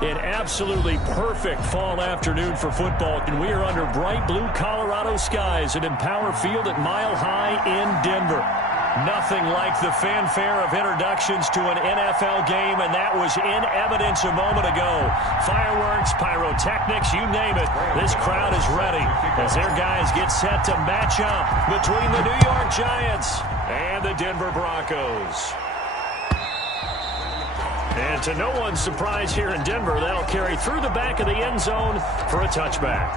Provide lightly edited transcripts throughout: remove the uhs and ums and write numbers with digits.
An absolutely perfect fall afternoon for football, and we are under bright blue Colorado skies at Empower Field at Mile High in Denver. Nothing like the fanfare of introductions to an NFL game, and that was in evidence a moment ago. Fireworks, pyrotechnics, you name it. This crowd is ready as their guys get set to match up between the New York Giants and the Denver Broncos. And to no one's surprise here in Denver, that'll carry through the back of the end zone for a touchback.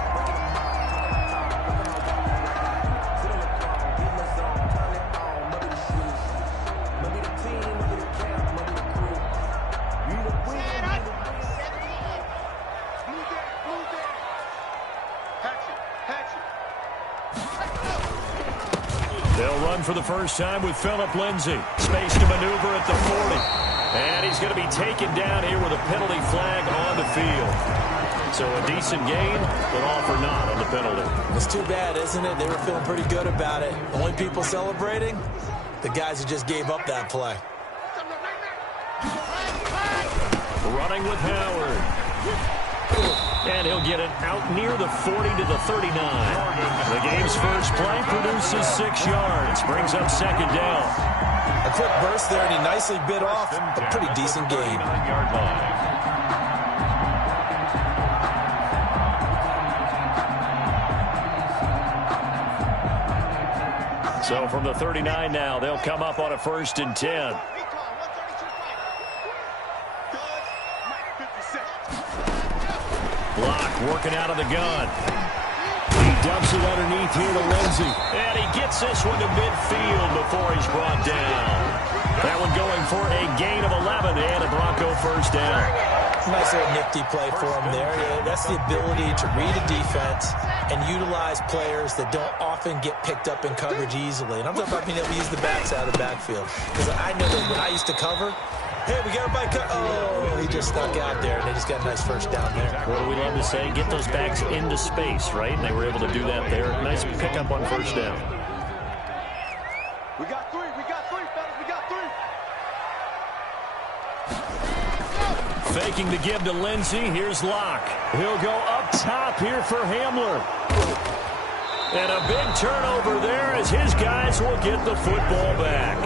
They'll run for the first time with Phillip Lindsay. Space to maneuver at the 40. And he's going to be taken down here with a penalty flag on the field. So a decent gain, but all for naught on the penalty. It's too bad, isn't it? They were feeling pretty good about it. Only people celebrating, the guys who just gave up that play. Running with Howard. And he'll get it out near the 40 to the 39. The game's first play produces 6 yards. Brings up second down. A quick burst there, and he nicely bit off a pretty decent gain. So from the 39 now, they'll come up on a 1st and 10. Block working out of the gun. He dumps it underneath here to Lindsay. And he gets this one to midfield before he's brought down. That one going for a gain of 11 and a Bronco first down. Nice little nifty play for him there. That's the ability to read a defense and utilize players that don't often get picked up in coverage easily. And I'm talking about being able to use the backs out of the backfield. Because I know that when I used to cover, hey, we got everybody cut. Oh, he just stuck out there, and they just got a nice first down there. What do we love to say? Get those backs into space, right? And they were able to do that there. Nice pickup on first down. We got 3, fellas, we got 3. Faking the give to Lindsay. Here's Locke. He'll go up top here for Hamler. And a big turnover there as his guys will get the football back.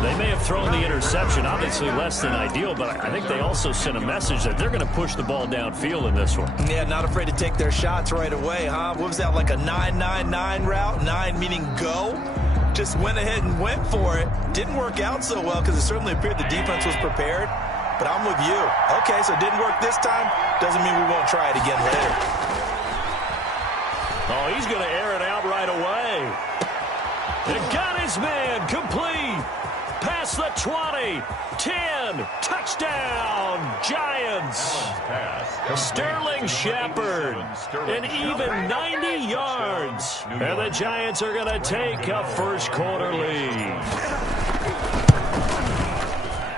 They may have thrown the interception, obviously less than ideal, but I think they also sent a message that they're going to push the ball downfield in this one. Yeah, not afraid to take their shots right away, huh? What was that, like a 9-9-9 route? 9 meaning go? Just went ahead and went for it. Didn't work out so well because it certainly appeared the defense was prepared. But I'm with you. Okay, so it didn't work this time. Doesn't mean we won't try it again later. Oh, he's going to air it out right away. And got his man complete. Past the 20, 10, touchdown, Giants. Sterling Shepard, an even 90 yards. And the Giants are going to take a first quarter lead.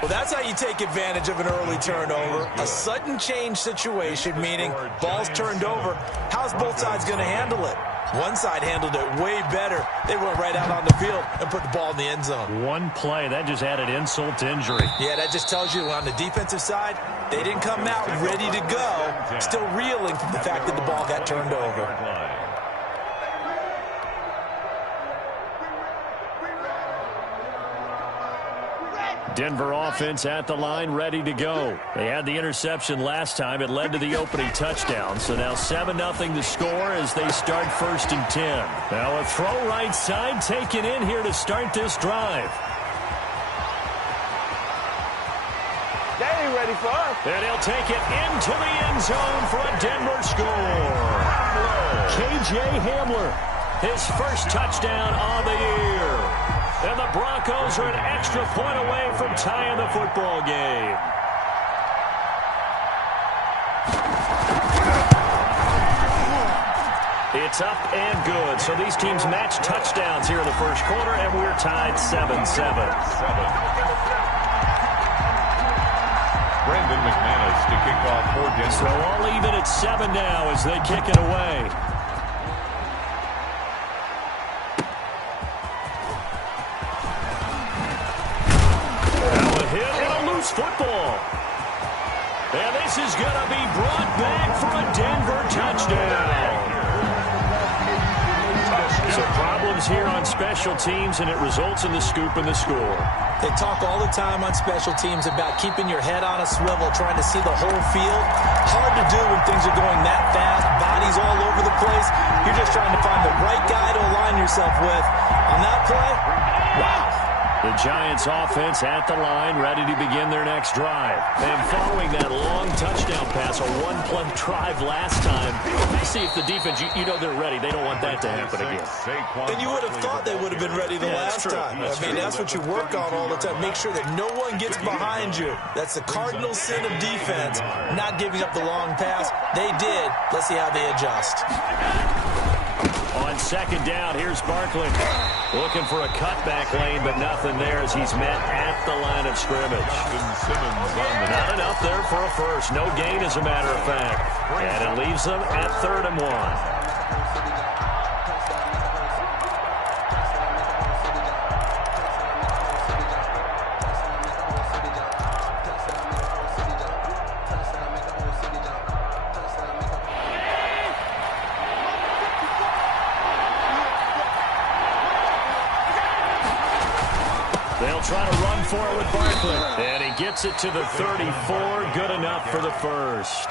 Well, that's how you take advantage of an early turnover. A sudden change situation, meaning ball's turned over. How's both sides going to handle it? One side handled it way better. They went right out on the field and put the ball in the end zone. One play, that just added insult to injury. Yeah, that just tells you on the defensive side, they didn't come out ready to go, still reeling from the fact that the ball got turned over. Denver offense at the line, ready to go. They had the interception last time. It led to the opening touchdown. So now 7-0 to score as they start 1st and 10. Now a throw right side taken in here to start this drive. They ain't ready for us. And he'll take it into the end zone for a Denver score. K.J. Hamler, his first touchdown of the year. And the Broncos are an extra point away from tying the football game. It's up and good. So these teams match touchdowns here in the first quarter, and we're tied 7-7. Brandon McManus to kick off for Denver. So all even at 7 now as they kick it away. Now a hit and a loose football. And this is going to be brought back for a Denver touchdown. So problems here on special teams, and it results in the scoop and the score. They talk all the time on special teams about keeping your head on a swivel, trying to see the whole field. Hard to do when things are going that fast, bodies all over the place. You're just trying to find the right guy to align yourself with. On that play, wow. The Giants offense at the line, ready to begin their next drive. And following that long touchdown pass, a one-play drive last time, see if the defense, you know they're ready. They don't want that to happen again. And you would have thought they would have been ready the last time. I mean, that's what you work on all the time. Make sure that no one gets behind you. That's the cardinal sin of defense, not giving up the long pass. They did. Let's see how they adjust. On second down, here's Barkley. Looking for a cutback lane, but nothing there as he's met at the line of scrimmage. Not enough there for a first. No gain, as a matter of fact. And it leaves them at 3rd and 1. They'll try to run for it with Barkley. And he gets it to the 34. Good enough for the first.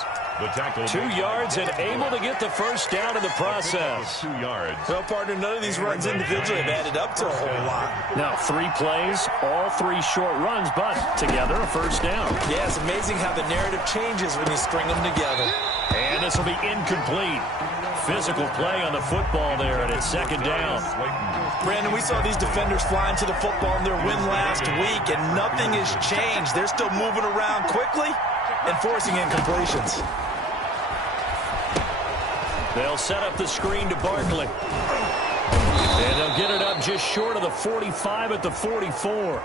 2 yards and able to get the first down in the process. 2 yards. Well, partner, none of these runs individually have added up to a whole lot. Now, 3 plays, all 3 short runs, but together a first down. Yeah, it's amazing how the narrative changes when you string them together. And this will be incomplete. Physical play on the football there, and it's second down. Brandon, we saw these defenders flying to the football in their win last week, and nothing has changed. They're still moving around quickly and forcing incompletions. They'll set up the screen to Barkley. And they'll get it up just short of the 45 at the 44.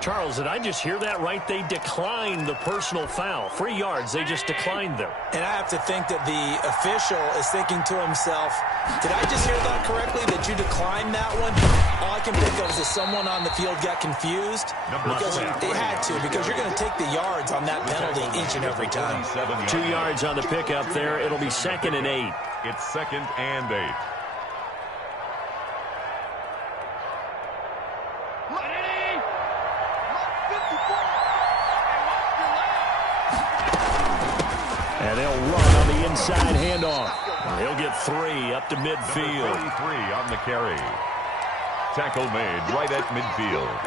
Charles, did I just hear that right? They declined the personal foul. 3 yards, they just declined them. And I have to think that the official is thinking to himself, did I just hear that correctly, that you declined that one? All I can think of is that someone on the field got confused. Because they had to, because you're going to take the yards on that penalty each and every time. 2 yards on the pickup there. It'll be 2nd and 8. It's 2nd and 8. And they'll run on the inside handoff. He'll get 3 up to midfield. 33 on the carry. Tackle made right at midfield.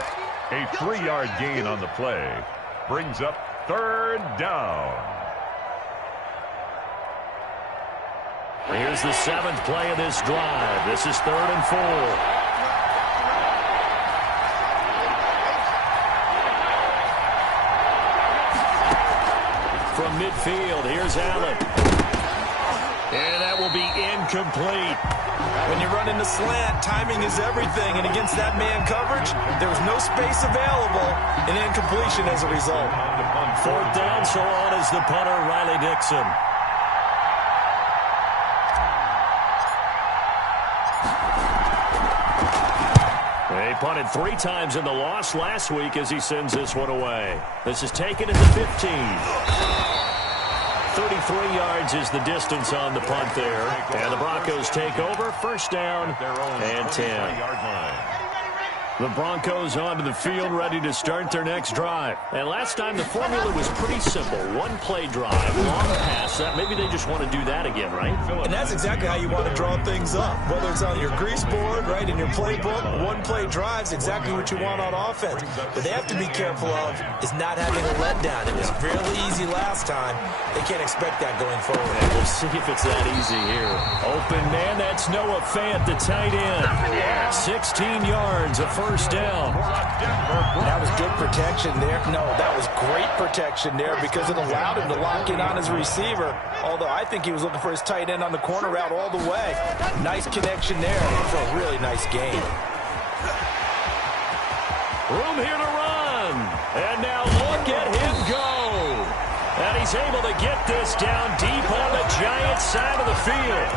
A 3-yard gain on the play. Brings up 3rd down. Here's the 7th play of this drive. This is 3rd and 4. From midfield, here's Allen. And that will be incomplete. When you run into slant, timing is everything. And against that man coverage, there was no space available. An incompletion as a result. 4th down, so on is the punter, Riley Dixon. They punted 3 times in the loss last week as he sends this one away. This is taken at the 15. 33 yards is the distance on the punt there. And the Broncos take over. 1st down and 10. The Broncos onto the field, ready to start their next drive. And last time the formula was pretty simple. 1-play drive, long pass. Maybe they just want to do that again, right? And that's exactly how you want to draw things up. Whether it's on your grease board, right, in your playbook, 1-play drive's exactly what you want on offense. What they have to be careful of is not having a letdown. It was fairly easy last time. They can't expect that going forward. And we'll see if it's that easy here. Open man, that's Noah Fant, the tight end. 16 yards, a first down. That was good protection there. No, that was great protection there because it allowed him to lock in on his receiver. Although I think he was looking for his tight end on the corner route all the way. Nice connection there for a really nice game. Room here to run. And now look at him go. And he's able to get this down deep on the Giants side of the field.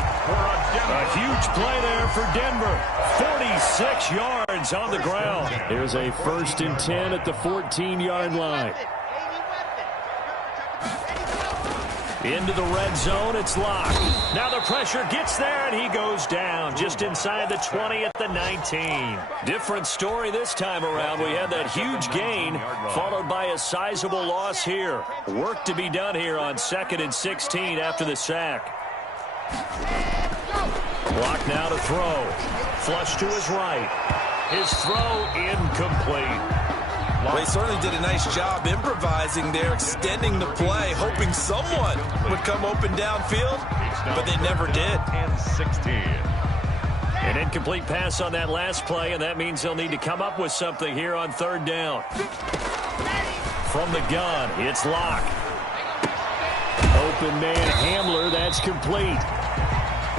A huge play there for Denver. 46 yards on the ground. Here's a 1st and 10 at the 14-yard line. Into the red zone, it's locked. Now the pressure gets there, and he goes down just inside the 20 at the 19. Different story this time around. We had that huge gain, followed by a sizable loss here. Work to be done here on 2nd and 16 after the sack. Block now to throw. Flush to his right. His throw incomplete. Well, he certainly did a nice job improvising there, extending the play, hoping someone would come open downfield, but they never did. And 16. An incomplete pass on that last play, and that means they'll need to come up with something here on 3rd down. From the gun, it's Locke. Open man Hamler, that's complete.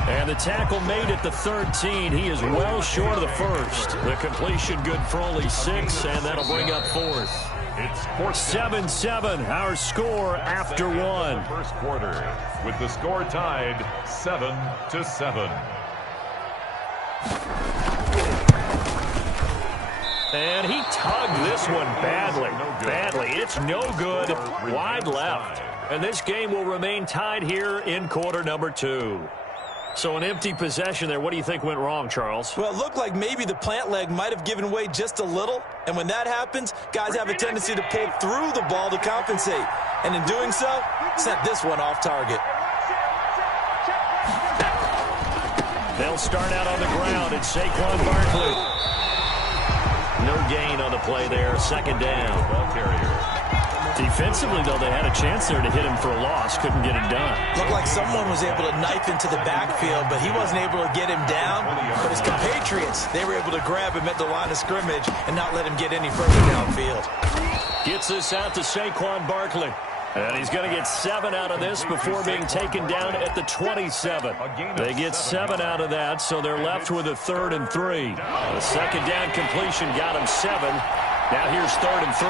And the tackle made at the 13. He is well short of the first. The completion good for only 6, and that'll bring up 4th. It's 7-7, our score after 1. First quarter, with the score tied 7-7. And he tugged this one badly. It's no good. Wide left. And this game will remain tied here in quarter number 2. So an empty possession there. What do you think went wrong, Charles? Well, it looked like maybe the plant leg might have given way just a little. And when that happens, guys have a tendency to pull through the ball to compensate. And in doing so, sent this one off target. They'll start out on the ground. It's Saquon Barkley. No gain on the play there. 2nd down. Ball carrier. Defensively, though, they had a chance there to hit him for a loss. Couldn't get it done. Looked like someone was able to knife into the backfield, but he wasn't able to get him down. But his compatriots, they were able to grab him at the line of scrimmage and not let him get any further downfield. Gets this out to Saquon Barkley. And he's going to get 7 out of this before being taken down at the 27. They get 7 out of that, so they're left with a 3rd and 3. The 2nd down completion got him 7. Now here's 3rd and 3.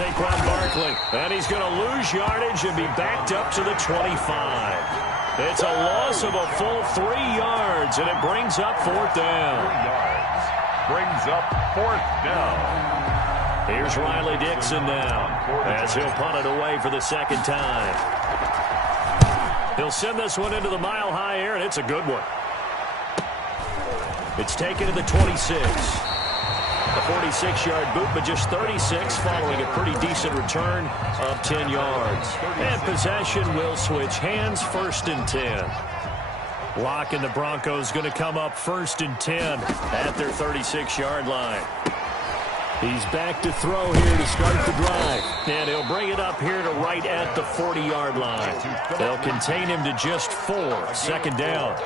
Saquon Barkley, and he's going to lose yardage and be backed up to the 25. It's a loss of a full 3 yards, and it brings up 4th down. 3 yards. Brings up 4th down. Here's Riley Dixon now, as he'll punt it away for the 2nd time. He'll send this one into the mile-high air, and it's a good one. It's taken to the 26. A 46-yard boot, but just 36 following a pretty decent return of 10 yards. And possession will switch hands. 1st and 10. Locke and the Broncos going to come up 1st and 10 at their 36-yard line. He's back to throw here to start the drive. And he'll bring it up here to right at the 40-yard line. They'll contain him to just 4. 2nd down.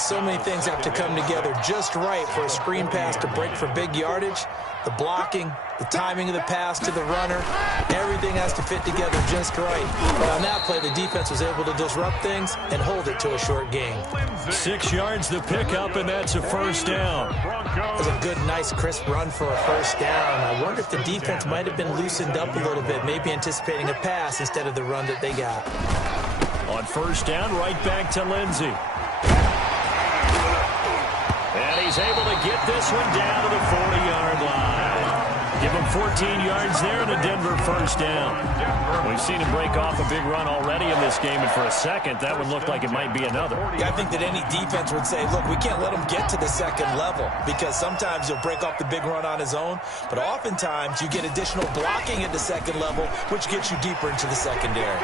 So many things have to come together just right for a screen pass to break for big yardage. The blocking, the timing of the pass to the runner, everything has to fit together just right. But on that play, the defense was able to disrupt things and hold it to a short gain. 6 yards the pickup, and that's a 1st down. It was a good, nice, crisp run for a 1st down. I wonder if the defense might have been loosened up a little bit, maybe anticipating a pass instead of the run that they got. On 1st down, right back to Lindsey. And he's able to get this one down to the 40-yard line. Give him 14 yards there and a Denver 1st down. We've seen him break off a big run already in this game, and for a second, that one looked like it might be another. Yeah, I think that any defense would say, look, we can't let him get to the 2nd level, because sometimes he'll break off the big run on his own, but oftentimes you get additional blocking at the 2nd level, which gets you deeper into the secondary.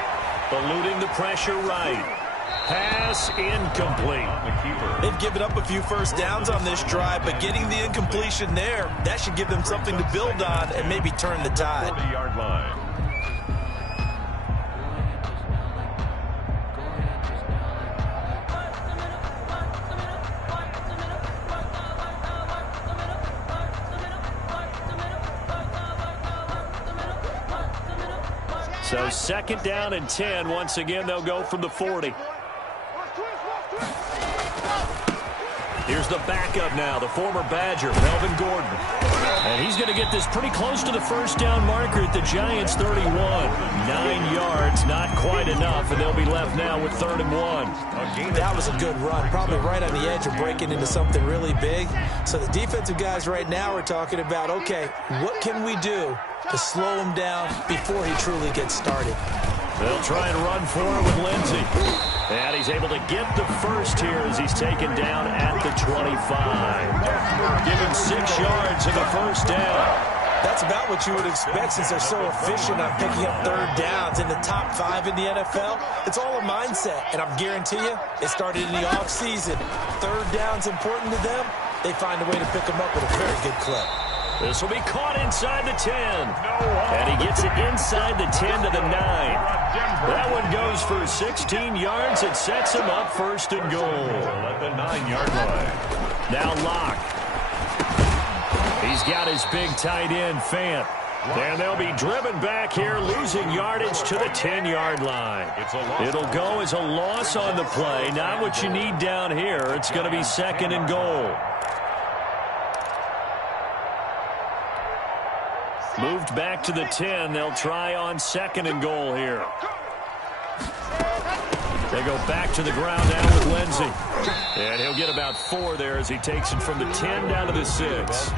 Eluding the pressure right. Pass incomplete. They've given up a few 1st downs on this drive, but getting the incompletion there, that should give them something to build on and maybe turn the tide. 40-yard line. So 2nd down and 10. Once again, they'll go from the 40. Here's the backup now, the former Badger, Melvin Gordon. And he's going to get this pretty close to the first down marker at the Giants' 31. 9 yards, not quite enough, and they'll be left now with 3rd and 1. That was a good run, probably right on the edge of breaking into something really big. So the defensive guys right now are talking about, okay, what can we do to slow him down before he truly gets started? They'll try and run for it with Lindsey. And he's able to get the first here as he's taken down at the 25. Give him 6 yards in the first down. That's about what you would expect since they're so efficient on picking up 3rd downs in the top 5 in the NFL. It's all a mindset, and I guarantee you, it started in the offseason. 3rd down's important to them. They find a way to pick them up with a very good clip. This will be caught inside the 10. And he gets it inside the 10 to the 9. That one goes for 16 yards. It sets him up 1st and goal. At the 9-yard line. Now Locke. He's got his big tight end, Fant. And they'll be driven back here, losing yardage to the 10-yard line. It'll go as a loss on the play. Not what you need down here. It's going to be 2nd and goal. Moved back to the 10. They'll try on 2nd and goal here. They go back to the ground now with Lindsey. And he'll get about 4 there as he takes it from the 10 down to the 6.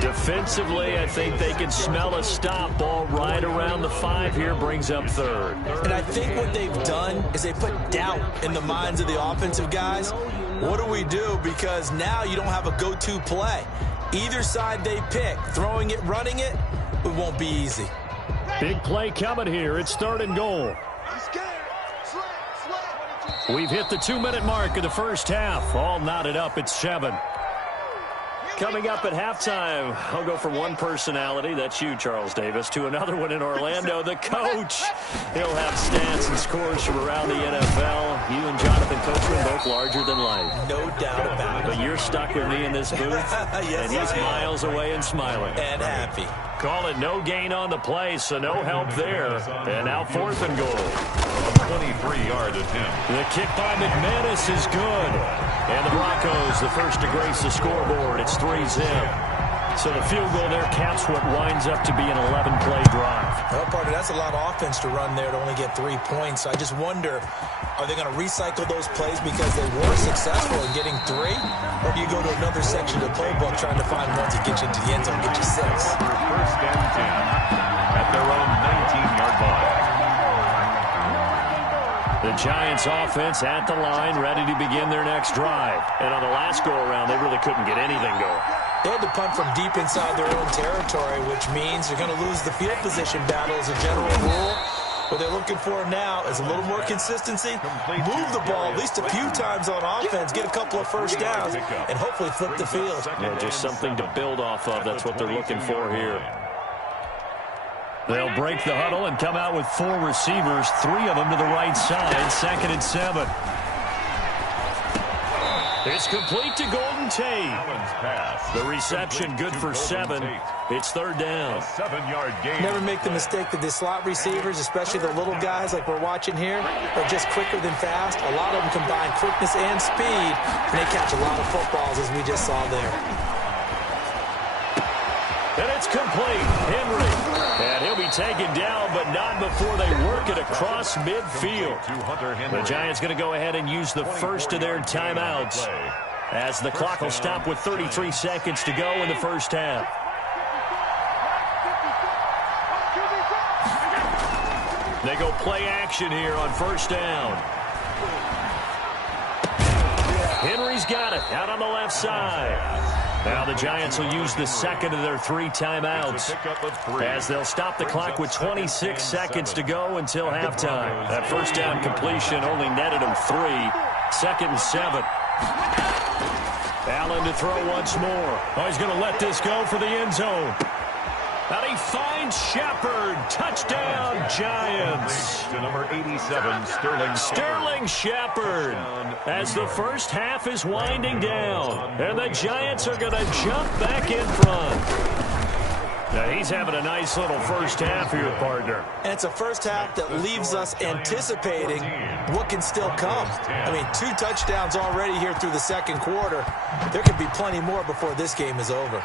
Defensively, I think they can smell a stop. Ball right around the 5 here, brings up 3rd. And I think what they've done is they put doubt in the minds of the offensive guys. What do we do? Because now you don't have a go-to play. Either side they pick, throwing it, running it, it won't be easy. Big play coming here. It's 3rd and goal. We've hit the 2-minute mark of the first half. All knotted up at 7. Coming up at halftime, I'll go from one personality, that's you, Charles Davis, to another one in Orlando, the coach. He'll have stats and scores from around the NFL. You and Jonathan Coachman, both larger than life. No doubt about it. But you're stuck with me in this booth, yes, and he's miles away and smiling. And happy. Call it no gain on the play, so no help there. And now 4th and goal. 23-yard attempt. The kick by McManus is good. And the Broncos, the first to grace the scoreboard. It's 3-zip. So the field goal there caps what winds up to be an 11-play drive. Well, partner, that's a lot of offense to run there to only get 3 points. So I just wonder, are they going to recycle those plays because they were successful in getting 3? Or do you go to another section of the playbook trying to find ones that get you into the end zone, get you 6? 1st and 10 at their own 19-yard line. The Giants offense at the line, ready to begin their next drive. And on the last go-around, they really couldn't get anything going. They had to punt from deep inside their own territory, which means they're going to lose the field position battle as a general rule. What they're looking for now is a little more consistency, move the ball at least a few times on offense, get a couple of 1st downs, and hopefully flip the field. Yeah, just something to build off of. That's what they're looking for here. They'll break the huddle and come out with 4 receivers, 3 of them to the right side, 2nd and 7. It's complete to Golden Tate. The reception good for 7. It's 3rd down. 7-yard gain. Never make the mistake that the slot receivers, especially the little guys like we're watching here, are just quicker than fast. A lot of them combine quickness and speed, and they catch a lot of footballs, as we just saw there. And it's complete. Henry. And he'll be taken down, but not before they work it across midfield. The Giants going to go ahead and use the first of their timeouts as the clock will stop with 33 seconds to go in the first half. They go play action here on 1st down. Henry's got it out on the left side. Now the Giants will use the 2nd of their 3 timeouts as they'll stop the clock with 26 seconds to go until halftime. That 1st down completion only netted them 3. 2nd and 7. Allen to throw once more. Oh, he's going to let this go for the end zone. And he finds Shepard. Touchdown, Giants. To number 87, Sterling Shepard. As the first half is winding down. And the Giants are going to jump back in front. Now he's having a nice little first half here, partner. And it's a first half that leaves us anticipating what can still come. I mean, 2 touchdowns already here through the second quarter. There could be plenty more before this game is over.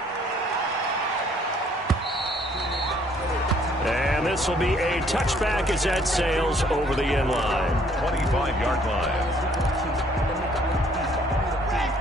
And this will be a touchback as that sails over the end line. 25-yard line.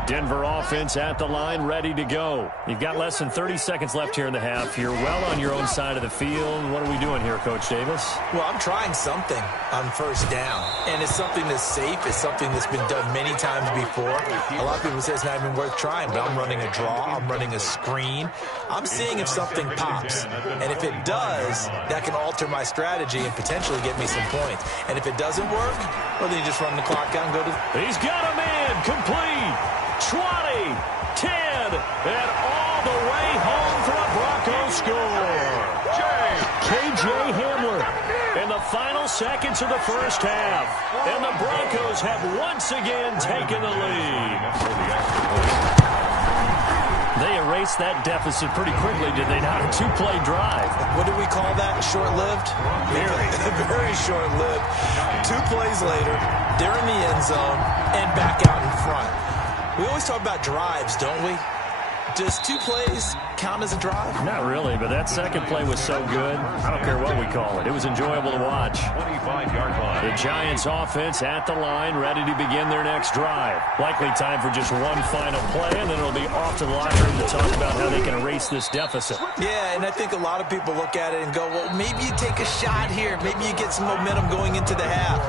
Denver offense at the line, ready to go. You've got less than 30 seconds left here in the half. You're well on your own side of the field. What are we doing here, Coach Davis? Well, I'm trying something on first down, and it's something that's safe. It's something that's been done many times before. A lot of people say it's not even worth trying, but I'm running a draw. I'm running a screen. I'm seeing if something pops, and if it does, that can alter my strategy and potentially get me some points. And if it doesn't work, well, then you just run the clock out and go to... He's got a man, complete. 20, 10, and all the way home for a Broncos score. K.J. Hamler in the final seconds of the first half. And the Broncos have once again taken the lead. They erased that deficit pretty quickly, did they not? A 2-play drive. What do we call that? Short-lived? Very short-lived. 2 plays later, they're in the end zone and back out in front. We always talk about drives, don't we? Does 2 plays count as a drive? Not really, but that second play was so good. I don't care what we call it. It was enjoyable to watch. 25-yard line. The Giants offense at the line, ready to begin their next drive. Likely time for just one final play, and then it'll be off to the locker room to talk about how they can erase this deficit. Yeah, and I think a lot of people look at it and go, well, maybe you take a shot here. Maybe you get some momentum going into the half.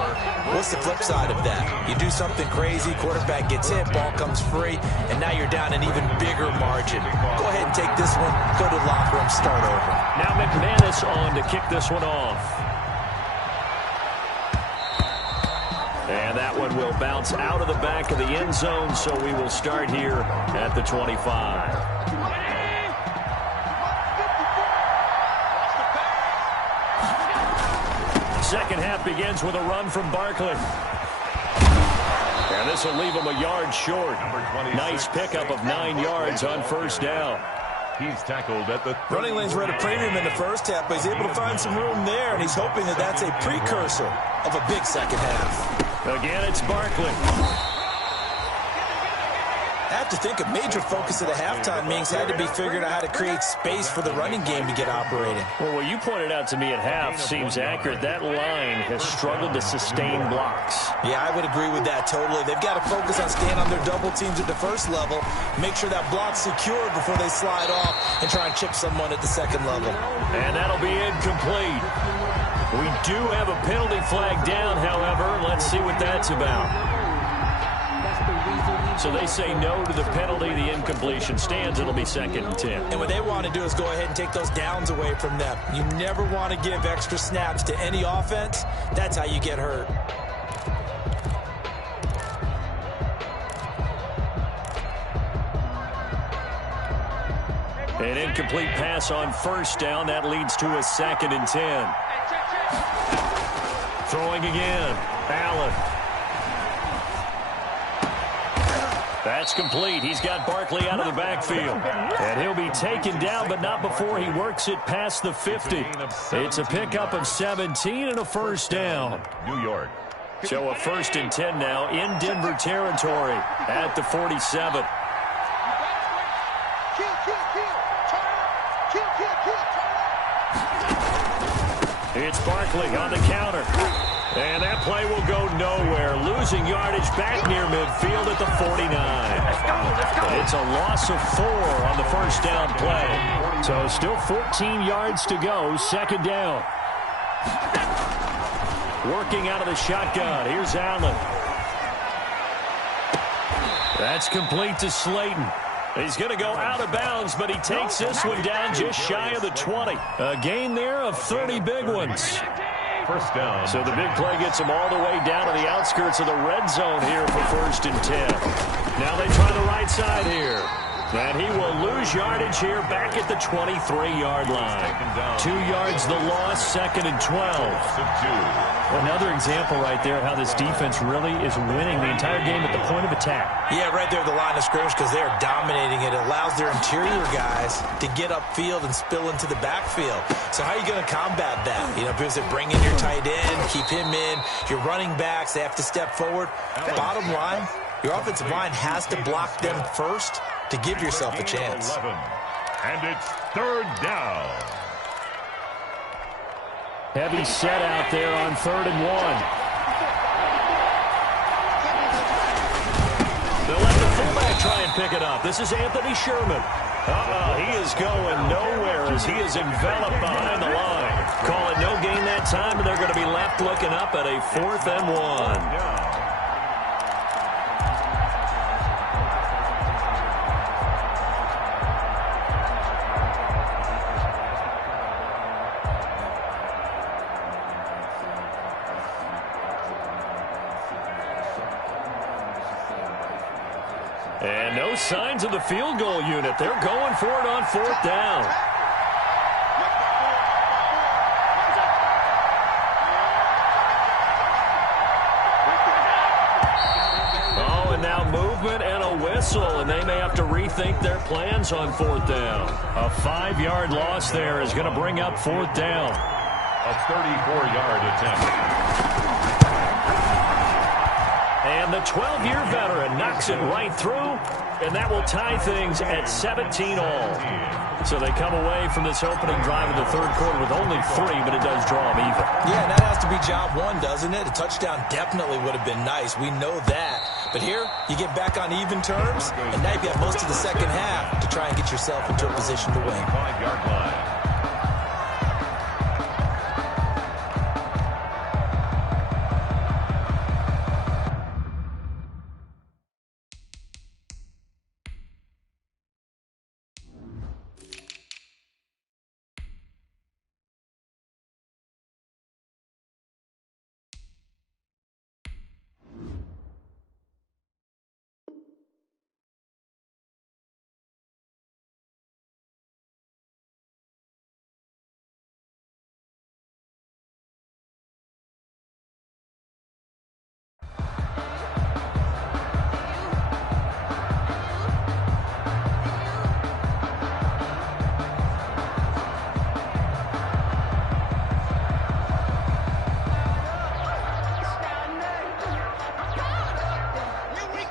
What's the flip side of that? You do something crazy, quarterback gets hit, ball comes free, and now you're down an even bigger margin. Go ahead and take this one, go to the locker room, start over. Now McManus on to kick this one off. And that one will bounce out of the back of the end zone, so we will start here at the 25. Second half begins with a run from Barkley. And this will leave him a yard short. Nice pickup of 9 yards on first down. He's tackled at the... Running lanes were at a premium in the first half, but he's able to find some room there, and he's hoping that that's a precursor of a big second half. Again, it's Barkley. I have to think a major focus of the halftime meetings had to be figuring out how to create space for the running game to get operating. Well, what you pointed out to me at half seems accurate. That line has struggled to sustain blocks. Yeah, I would agree with that totally. They've got to focus on staying on their double teams at the first level, make sure that block's secured before they slide off and try and chip someone at the second level. And that'll be incomplete. We do have a penalty flag down, however. Let's see what that's about. So they say no to the penalty. The incompletion stands. It'll be 2nd and 10. And what they want to do is go ahead and take those downs away from them. You never want to give extra snaps to any offense. That's how you get hurt. An incomplete pass on first down. That leads to a 2nd and 10. Throwing again. Allen. That's complete. He's got Barkley out of the backfield. And he'll be taken down, but not before he works it past the 50. It's a pickup of 17 and a first down. New York. So a 1st and 10 now in Denver territory at the 47. It's Barkley on the counter. And that play will go nowhere. Losing yardage back near midfield at the 49. It's a loss of 4 on the first down play. So still 14 yards to go. 2nd down. Working out of the shotgun. Here's Allen. That's complete to Slayton. He's going to go out of bounds, but he takes this one down just shy of the 20. A gain there of 30 big ones. First down. So the big play gets him all the way down to the outskirts of the red zone here for 1st and 10. Now they try the right side here. And he will lose yardage here back at the 23-yard line. 2 yards the loss, 2nd and 12. Another example right there how this defense really is winning the entire game at the point of attack. Yeah, right there at the line of scrimmage because they're dominating it. It allows their interior guys to get upfield and spill into the backfield. So how are you going to combat that? You know, because they bring in your tight end, keep him in. Your running backs, they have to step forward. Bottom line, your offensive line has to block them first to give yourself a chance. 11, and it's 3rd down. Heavy set out there on 3rd and 1. They'll let the fullback try and pick it up. This is Anthony Sherman. He is going nowhere as he is enveloped behind the line. Call it no gain that time, and they're going to be left looking up at a 4th and 1. And no signs of the field goal unit. They're going for it on 4th down. Oh, and now movement and a whistle, and they may have to rethink their plans on 4th down. A 5-yard loss there is going to bring up 4th down. A 34-yard attempt. And the 12-year veteran knocks it right through, and that will tie things at 17 all. So they come away from this opening drive in the 3rd quarter with only 3, but it does draw them even. Yeah, and that has to be job 1, doesn't it? A touchdown definitely would have been nice. We know that. But here, you get back on even terms, and now you've got most of the second half to try and get yourself into a position to win. 5-yard line.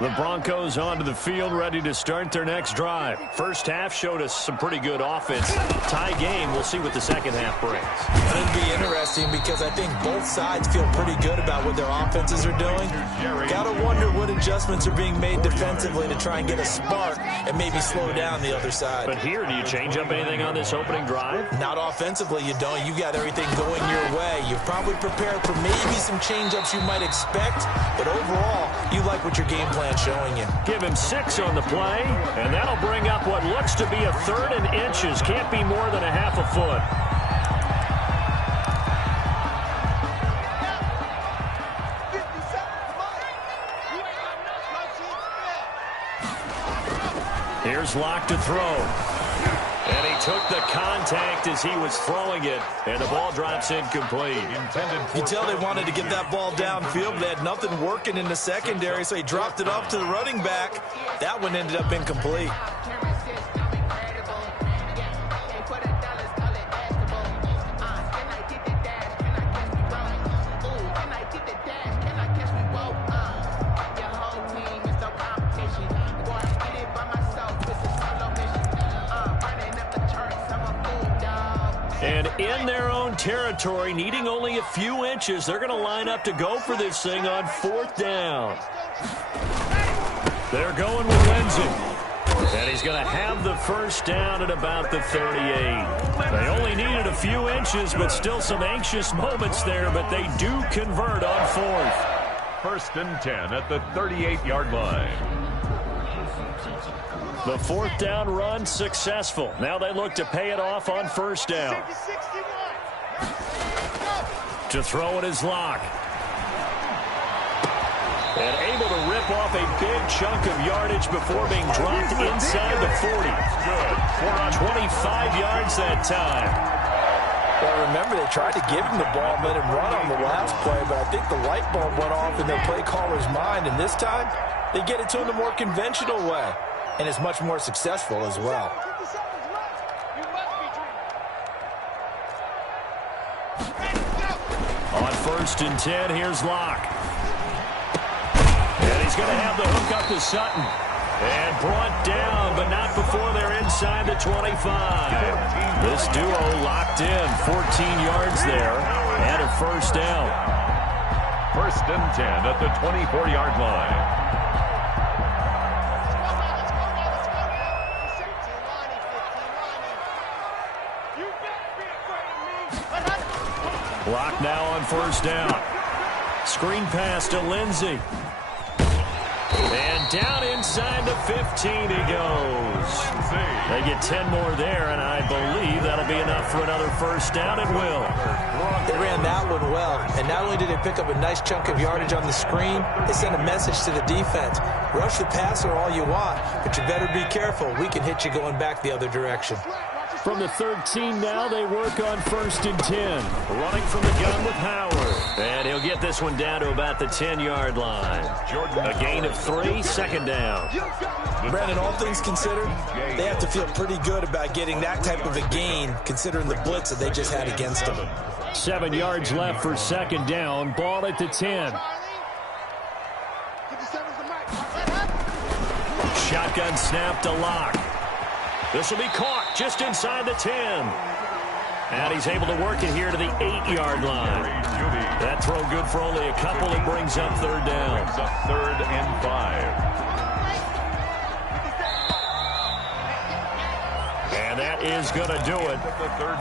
The Broncos onto the field, ready to start their next drive. First half showed us some pretty good offense. Tie game, we'll see what the second half brings. It'll be interesting because I think both sides feel pretty good about what their offenses are doing. Gotta wonder what adjustments are being made defensively to try and get a spark and maybe slow down the other side. But here, do you change up anything on this opening drive? Not offensively, you don't. You got everything going your way. You've probably prepared for maybe some change-ups you might expect, but overall, you like what your game plan showing you. Give him 6 on the play, and that'll bring up what looks to be a 3rd and inches. Can't be more than a half a foot. Here's Locke to throw. And he took the contact as he was throwing it, and the ball drops incomplete. You tell they wanted to get that ball downfield, but they had nothing working in the secondary, so he dropped it off to the running back. That one ended up incomplete. And in their own territory, needing only a few inches, they're going to line up to go for this thing on 4th down. They're going with Lindsay. And he's going to have the first down at about the 38. They only needed a few inches, but still some anxious moments there, but they do convert on 4th. 1st and 10 at the 38-yard line. The 4th down run successful. Now they look to pay it off on 1st down. To throw it is Locke. And able to rip off a big chunk of yardage before being dropped inside the 40. Good. 25 yards that time. Well, remember, they tried to give him the ball and let him run on the last play, but I think the light bulb went off in their play caller's mind, and this time they get it to him the more conventional way, and it's much more successful as well. On 1st and 10, here's Locke. And he's going to have the hook up to Sutton. And brought down, but not before they're inside the 25. This duo locked in. 14 yards there and a first down. 1st and 10 at the 24-yard line. Lock now on 1st down. Screen pass to Lindsey. And down inside the 15 he goes. They get 10 more there, and I believe that'll be enough for another first down. It will. They ran that one well, and not only did they pick up a nice chunk of yardage on the screen, they sent a message to the defense. Rush the passer all you want, but you better be careful. We can hit you going back the other direction. From the 13 now, they work on 1st and 10. Running from the gun with Howard. And he'll get this one down to about the 10-yard line. A gain of 3, 2nd down. Brandon, all things considered, they have to feel pretty good about getting that type of a gain, considering the blitz that they just had against them. 7 yards left for 2nd down. Ball at the 10. Shotgun snap to Locke. This will be caught just inside the 10. And he's able to work it here to the 8-yard line. That throw good for only a couple. It brings up 3rd down. Brings up 3rd and 5. And that is going to do it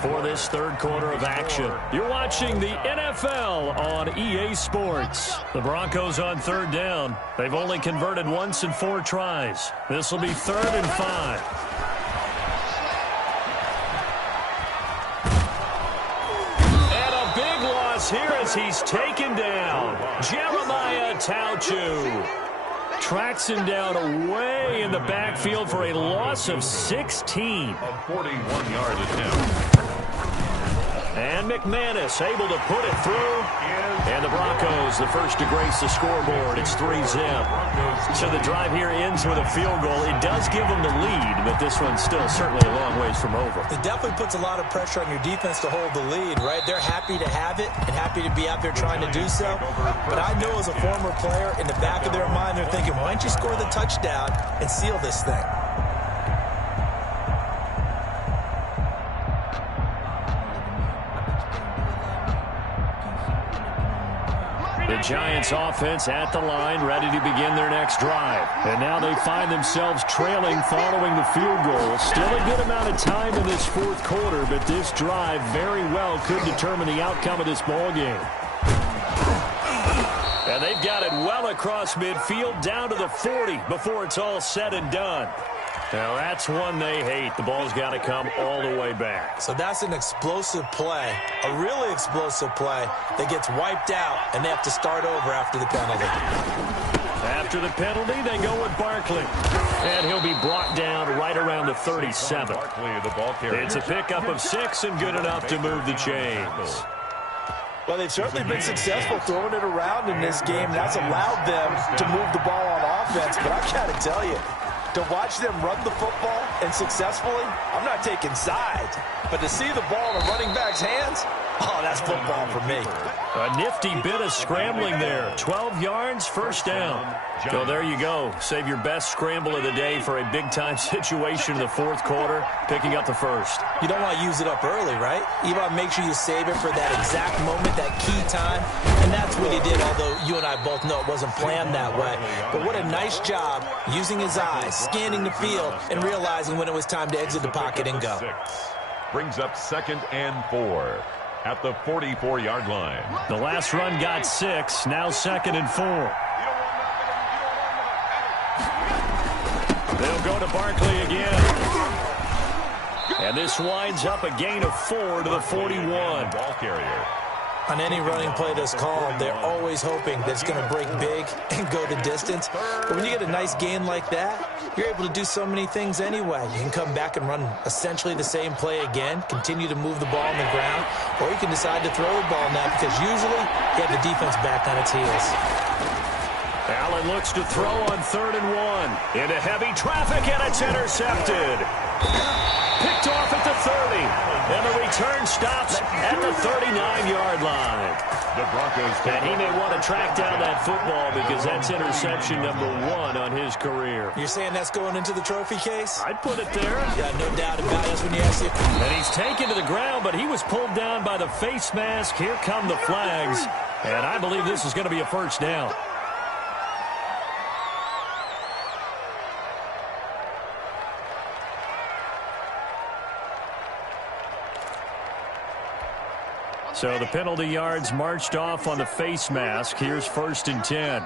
for this 3rd quarter of action. You're watching the NFL on EA Sports. The Broncos on 3rd down. They've only converted once in 4 tries. This will be 3rd and 5. Here as he's taken down. Jeremiah Tauchu tracks him down away in the backfield for a loss of 16. A 41-yard attempt. And McManus able to put it through. And the Broncos, the first to grace the scoreboard. It's 3-zip. So the drive here ends with a field goal. It does give them the lead, but this one's still certainly a long ways from over. It definitely puts a lot of pressure on your defense to hold the lead, right? They're happy to have it and happy to be out there trying to do so. But I know as a former player, in the back of their mind, they're thinking, why don't you score the touchdown and seal this thing? The Giants offense at the line, ready to begin their next drive. And now they find themselves trailing following the field goal. Still a good amount of time in this 4th quarter, but this drive very well could determine the outcome of this ball game. And they've got it well across midfield, down to the 40 before it's all said and done. Now that's one they hate. The ball's got to come all the way back. So that's an explosive play, a really explosive play that gets wiped out, and they have to start over after the penalty. After the penalty, they go with Barkley. And he'll be brought down right around the 37. It's a pickup of 6 and good enough to move the chains. Well, they've certainly been successful throwing it around in this game. That's allowed them to move the ball on offense. But I've got to tell you, to watch them run the football and successfully, I'm not taking sides. But to see the ball in a running back's hands, oh, that's football for me. A nifty bit of scrambling there. 12 yards, first down. So there you go. Save your best scramble of the day for a big-time situation in the 4th quarter, picking up the first. You don't want to use it up early, right? You want to make sure you save it for that exact moment, that key time. And that's what he did, although you and I both know it wasn't planned that way. But what a nice job using his eyes, scanning the field, and realizing when it was time to exit the pocket and go. Brings up 2nd and 4 at the 44-yard line. The last run got 6, now 2nd and 4. They'll go to Barkley again. And this winds up a gain of 4 to the 41. Ball carrier. On any running play that's called, they're always hoping that it's going to break big and go the distance. But when you get a nice gain like that, you're able to do so many things anyway. You can come back and run essentially the same play again, continue to move the ball on the ground, or you can decide to throw the ball now because usually you have the defense back on its heels. Allen looks to throw on 3rd and 1. Into heavy traffic, and it's intercepted. Picked off at the 30. And the return stops at the 39-yard line. The Broncos. And he may want to track down that football because that's interception number 1 on his career. You're saying that's going into the trophy case? I'd put it there. Yeah, no doubt about it. That's when you ask you. And he's taken to the ground, but he was pulled down by the face mask. Here come the flags. And I believe this is going to be a first down. So the penalty yards marched off on the face mask. Here's 1st and 10.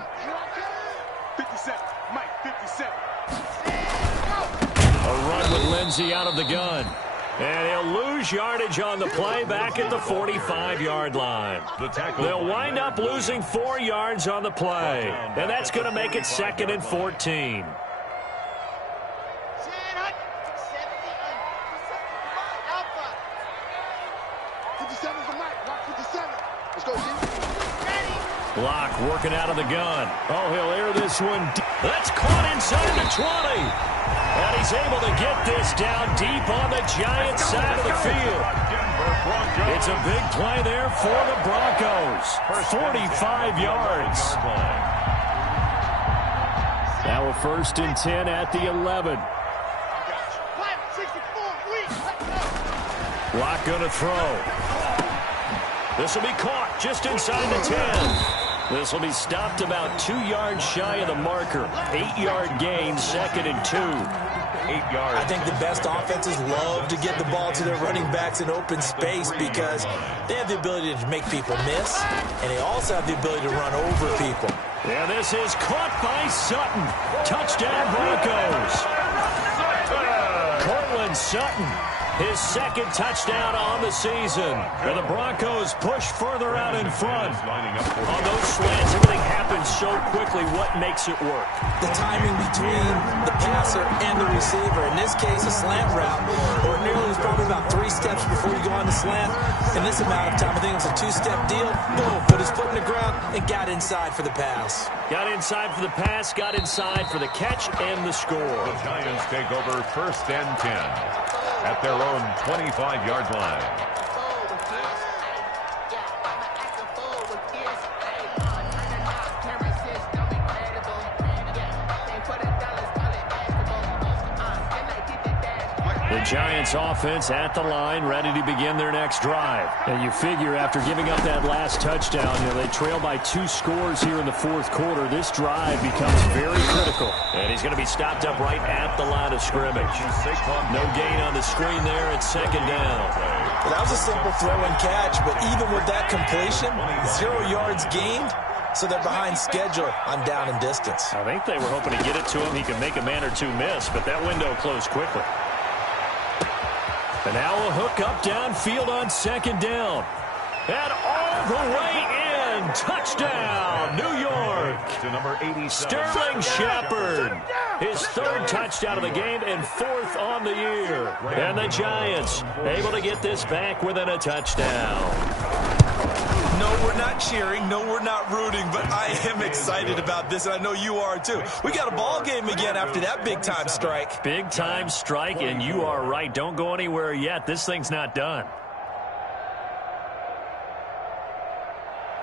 57, Mike, 57. A run with Lindsey out of the gun. And he'll lose yardage on the play back at the 45-yard line. They'll wind up losing 4 yards on the play. And that's going to make it 2nd and 14. Block working out of the gun. Oh, he'll air this one. That's caught inside the 20. And he's able to get this down deep on the Giants side of the field. It's a big play there for the Broncos. 45 yards. Now a 1st and 10 at the 11. Block going to throw. This will be caught just inside the 10. This will be stopped about 2 yards shy of the marker. 8-yard gain, 2nd and 2. 8 yards. I think the best offenses love to get the ball to their running backs in open space because they have the ability to make people miss, and they also have the ability to run over people. Yeah, this is caught by Sutton. Touchdown, Broncos. Cortland Sutton. His 2nd touchdown on the season. And the Broncos push further out in front. On those slants, everything happens so quickly. What makes it work? The timing between the passer and the receiver. In this case, a slant route. Ordinarily, it's probably about 3 steps before you go on the slant. In this amount of time, I think it was a 2-step deal. Boom, put his foot in the ground and got inside for the pass. Got inside for the pass, got inside for the catch and the score. The Giants take over 1st and 10 at their own 25-yard line. The Giants offense at the line, ready to begin their next drive. And you figure after giving up that last touchdown, they trail by 2 scores here in the 4th quarter. This drive becomes very critical. And he's going to be stopped up right at the line of scrimmage. No gain on the screen there. It's 2nd down. Well, that was a simple throw and catch, but even with that completion, 0 yards gained. So they're behind schedule on down and distance. I think they were hoping to get it to him. He could make a man or 2 miss, but that window closed quickly. And now a hook up downfield on 2nd down. And all the way in. Touchdown, New York. To number 87. Sterling Shepard. His 3rd touchdown of the game and 4th on the year. And the Giants able to get this back within a touchdown. No, we're not cheering. No, we're not rooting, but I am excited about this, and I know you are too. We got a ball game again after that big-time strike. Big-time strike, and you are right. Don't go anywhere yet. This thing's not done.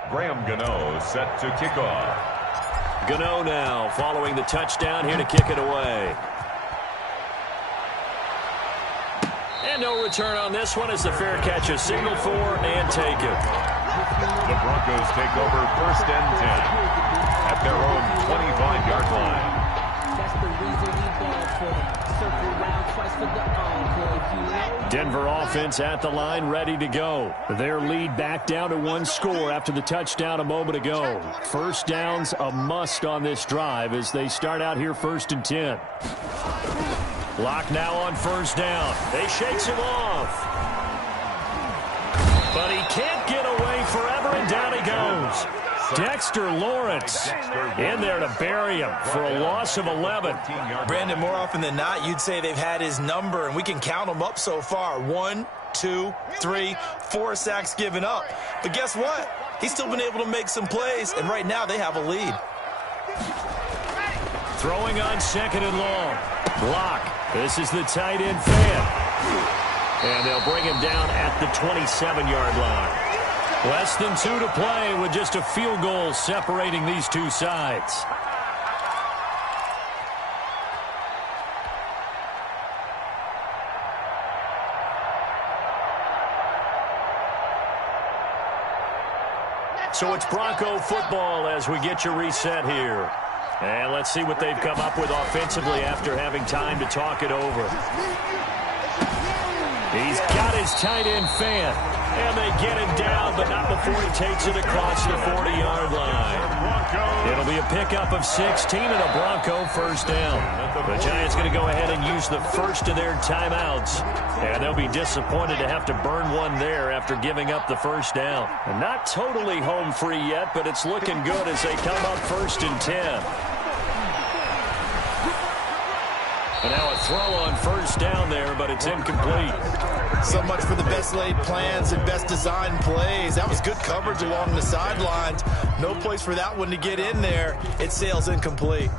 Graham Gano set to kick off. Gano now following the touchdown here to kick it away. And no return on this one as the fair catch is signaled for and taken. The Broncos take over 1st and 10 at their own 25-yard line. That's the reason we ball for them. Circle around twice for the encore. Denver offense at the line, ready to go. Their lead back down to 1 score after the touchdown a moment ago. 1st down's a must on this drive as they start out here 1st and 10. Lock now on 1st down. They shakes him off. But he can't get away forever down he goes. Dexter Lawrence in there to bury him for a loss of 11. Brandon, more often than not, you'd say they've had his number, and we can count them up so far. 1, 2, 3, 4 sacks given up. But guess what? He's still been able to make some plays, and right now they have a lead. Throwing on 2nd and long. Block. This is the tight end fan. And they'll bring him down at the 27-yard line. Less than 2 to play with just a field goal separating these two sides. So it's Bronco football as we get you reset here. And let's see what they've come up with offensively after having time to talk it over. He's got his tight end fan. And they get him down, but not before he takes it across the 40-yard line. It'll be a pickup of 16 and a Bronco first down. The Giants going to go ahead and use the first of their timeouts. And they'll be disappointed to have to burn one there after giving up the first down. And not totally home free yet, but it's looking good as they come up 1st and 10. And now a throw on first down there, but it's incomplete. So much for the best laid plans and best designed plays. That was good coverage along the sidelines. No place for that one to get in there. It sails incomplete.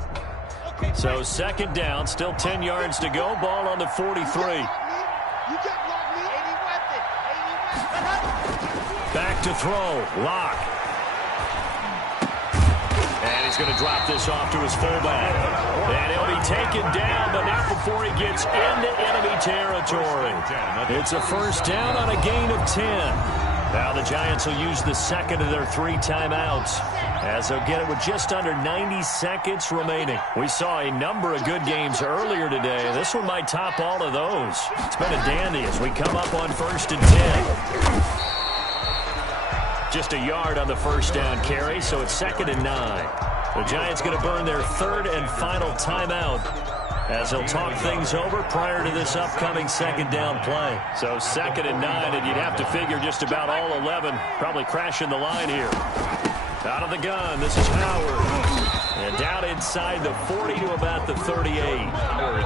So 2nd down, still 10 yards to go. Ball on the 43. Back to throw. Lock. And he's going to drop this off to his fullback. And he'll be taken down, but not before he gets into enemy territory. It's a first down on a gain of 10. Now the Giants will use the 2nd of their 3 timeouts as they'll get it with just under 90 seconds remaining. We saw a number of good games earlier today. This one might top all of those. It's been a dandy as we come up on 1st and 10. Just a yard on the first down carry, so it's 2nd and 9. The Giants going to burn their 3rd and final timeout as they'll talk things over prior to this upcoming 2nd down play. So 2nd and 9, and you'd have to figure just about all 11 probably crashing the line here. Out of the gun, this is Howard. And down inside the 40 to about the 38.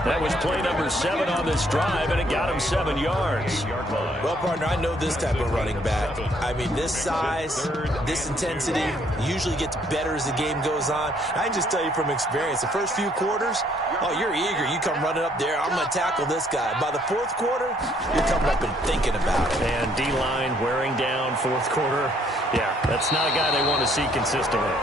That was play number 7 on this drive, and it got him 7 yards. Well, partner, I know this type of running back. I mean, this size, this intensity usually gets better as the game goes on. I can just tell you from experience, the first few quarters, oh, you're eager. You come running up there, I'm going to tackle this guy. By the 4th quarter, you're coming up and thinking about it. And D-line wearing down 4th quarter. Yeah, that's not a guy they want to see consistently.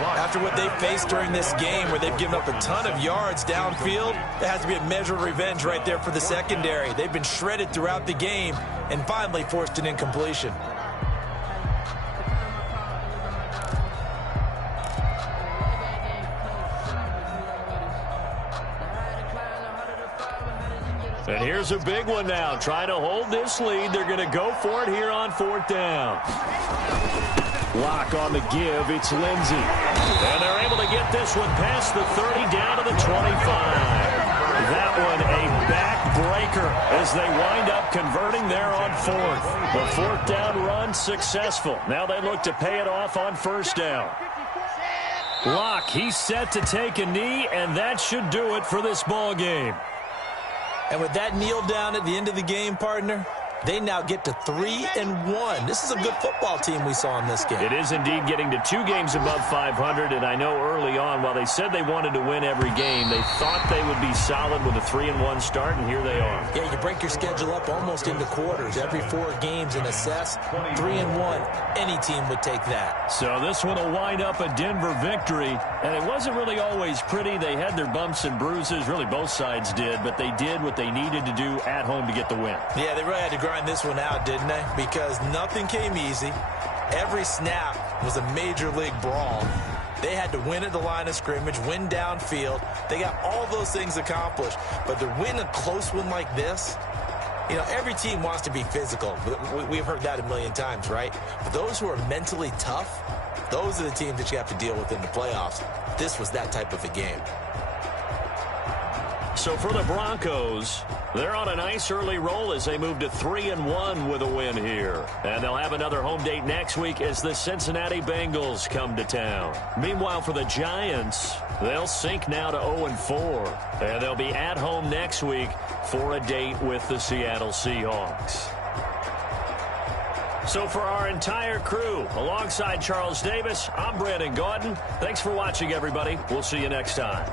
After what they faced during this game where they've given up a ton of yards downfield, there has to be a measure of revenge right there for the secondary. They've been shredded throughout the game and finally forced an incompletion. And here's a big one now. Trying to hold this lead. They're going to go for it here on 4th down. Lock on the give. It's Lindsey. And they're able to get this one past the 30 down to the 25. That one a backbreaker as they wind up converting there on 4th. The 4th down run successful. Now they look to pay it off on 1st down. Lock, he's set to take a knee, and that should do it for this ball game. And with that kneel down at the end of the game, partner, they now get to 3-1. This is a good football team we saw in this game. It is indeed getting to 2 games above 500, and I know early on, while they said they wanted to win every game, they thought they would be solid with a 3-1 start, and here they are. Yeah, you break your schedule up almost into quarters, every 4 games, and assess 3-1. Any team would take that. So this one will wind up a Denver victory, and it wasn't really always pretty. They had their bumps and bruises, really both sides did, but they did what they needed to do at home to get the win. Yeah, they really had to grind this one out, didn't they? Because nothing came easy. Every snap was a major league brawl. They had to win at the line of scrimmage, win downfield. They got all those things accomplished. But to win a close one like this, you know, every team wants to be physical. We've heard that a million times, right? But those who are mentally tough, those are the teams that you have to deal with in the playoffs. This was that type of a game. So for the Broncos, They're on a nice early roll as they move to 3-1 with a win here. And they'll have another home date next week as the Cincinnati Bengals come to town. Meanwhile, for the Giants, they'll sink now to 0-4. And they'll be at home next week for a date with the Seattle Seahawks. So for our entire crew, alongside Charles Davis, I'm Brandon Gaudin. Thanks for watching, everybody. We'll see you next time.